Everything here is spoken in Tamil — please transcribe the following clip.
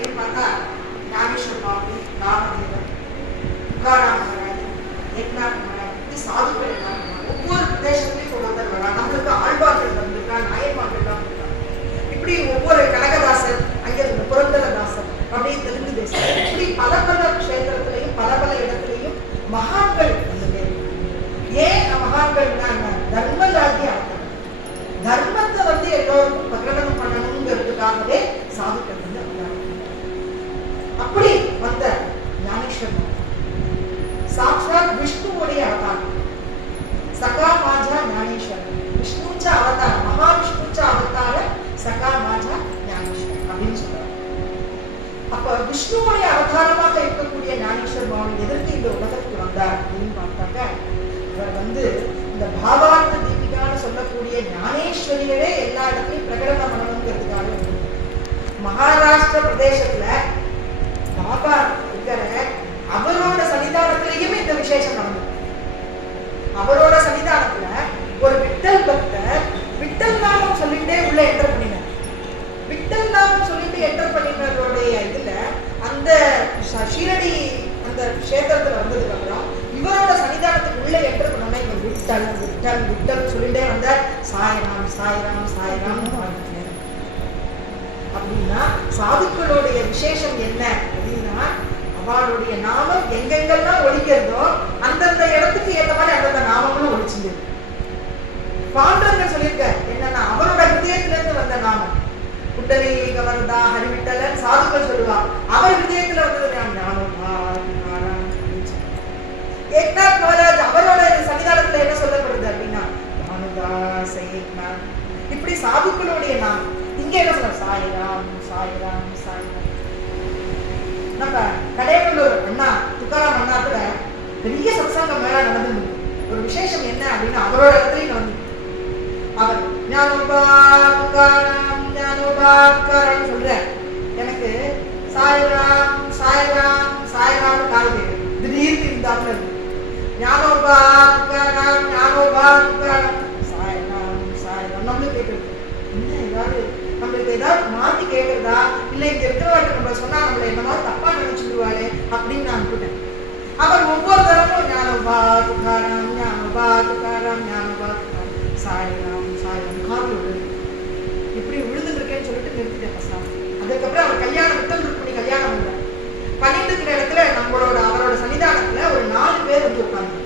அப்படின்னு பார்த்தா ஞானேஸ்வர் பாபு, ராமதேவர், துகாராம் மகாராஜ், ஏக்நாத் மகாராஜ், இப்படி சாதுக்கள் எல்லாம் ஒவ்வொரு பிரதேசத்திலையும் ஒருத்தர் வரா. நம்மளுக்கு ஆழ்வார்கள் வந்திருக்காங்க, நாயன்மார்கள் தான் வந்திருக்காங்க. இப்படி ஒவ்வொரு கனகதாசர், அங்கே புரந்தரதாசர், அப்படியே தெலுங்கு தேசம், இப்படி பல பல க்ஷேத்திரத்திலையும் பல பல இடத்துலையும் மகான்கள் வந்துட்டே. ஏன் மகான்கள்னா தர்மராஜி ஆட்டம், தர்மத்தை வந்து எல்லோருக்கும் பிரகடனம் பண்ணணுங்கிறதுக்காகவே சாதுக்கள் வந்து அப்படி வந்த ஞானேஸ்வரன் சாட்சாத் விஷ்ணுவுடைய அவதாரம். சகா மாஜா ஞானேஸ்வரன், விஷ்ணுச்ச அவதாரம், மகாவிஷ்ணுச்ச அவதார சகா மாஜா ஞானேஸ்வரன் அப்படின்னு சொல்றாங்க. அப்ப விஷ்ணுவுடைய அவதாரமாக இருக்கக்கூடிய ஞானேஸ்வர் சுவாமி எதற்கு இந்த உலகத்துக்கு வந்தார் அப்படின்னு பார்த்தாக்க, இவர் வந்து இந்த பாவார்த்த தீபிகான்னு சொல்லக்கூடிய ஞானேஸ்வரியவே எல்லா இடத்துலையும் பிரகடனம் பண்ணணுங்கிறதுக்காக மகாராஷ்டிர பிரதேசத்துல பாபா இருக்கிற அவரோட சன்னிதானத்திலேயுமே இந்த விசேஷம் நடந்தது. அவரோட சன்னிதானத்துல ஒரு விட்டல் பக்தர் விட்டல் நாமம் சொல்லிட்டே உள்ள என்டர் பண்ணினார். விட்டல் நாமம் சொல்லிட்டு என்டர் பண்ணினதோடைய இதுல அந்த ஷீரடி அந்த கஷேத்திரத்துல வந்ததுக்கு அப்புறம் இவரோட சன்னிதானத்துக்கு உள்ள என்டர் பண்ணோம்னா இவர் விட்டல் விட்டல் விட்டல் சொல்லிட்டே வந்த சாய்ராம் சாய்ராம் சாய்ராம் அப்படின்னா சாதுக்களுடைய விசேஷம் என்ன அப்படின்னா, அவளுடைய நாமம் எங்கெங்கெல்லாம் ஒழிக்கிறதோ அந்தந்த இடத்துக்கு ஏற்ற மாதிரி அந்தந்த நாமங்களும் ஒழிச்சுது. பாண்டவர்கள் சொல்லியிருக்க என்னன்னா, அவரோட ஹிருதயத்திலிருந்து வந்த நாமம் குண்டலி கவர்தா ஹரிவிட்டலன் சாதுக்கள் சொல்லுவா. அவர் ஹிருதயத்துல வந்தது ஏக்நாத் மகாராஜ் அவரோட சன்னிதானத்துல என்ன சொல்லப்படுது அப்படின்னா பானுதாஸ் ஏக்நாத். இப்படி சாதுக்களுடைய நாமம் இங்க என்ன சொல்ற சாய்ராம் சாய்ராம் சாய்ராம். நம்ம கடையநல்லூர் அண்ணா துகாராம் அண்ணாத்துல பெரிய சத்சங்கம் மேல நடந்து ஒரு விசேஷம் என்ன அப்படின்னா, அவரோட இடத்துலயும் நடந்து அவர் ஞானோபா துகாராம் ஞானோபா துகாராம் சொல்ற எனக்கு சாய்ராம் சாய்ராம் சாய்ராம் கால் கேட்குது. திடீர்னு இருந்தாப்புல இருக்கு ஞானோபா துகாராம் ஞானோபா துகாராம் சாய்ராம் சாய்ராம் நம்மளும் கேட்குறது. என்ன ஏதாவது நம்மளுக்கு ஏதாவது மாத்தி கேட்கறதா இல்ல இங்க இருக்கிறவர்கள் நம்ம சொன்னா நம்மள என்னமோ தப்பா நினைச்சுடுவாரு அப்படின்னு நான் விட்டுட்டேன். அவர் ஒவ்வொரு தரமும் ஞானோபா துகாராம் ஞானோபா துகாராம் ஞானோபா துகாராம் சாய்ராம் சாய்ராம் காது விழுது. இப்படி விழுந்துருக்கேன்னு சொல்லிட்டு நிறுத்திட்டேன் பசங்க. அதுக்கப்புறம் அவர் கல்யாணம் விட்டல் பண்ணி கல்யாணம் இல்லை பண்ணிட்டு இருக்கிற இடத்துல நம்மளோட அவரோட சன்னிதானத்துல ஒரு 4 பேர் வந்து உட்கார்ந்து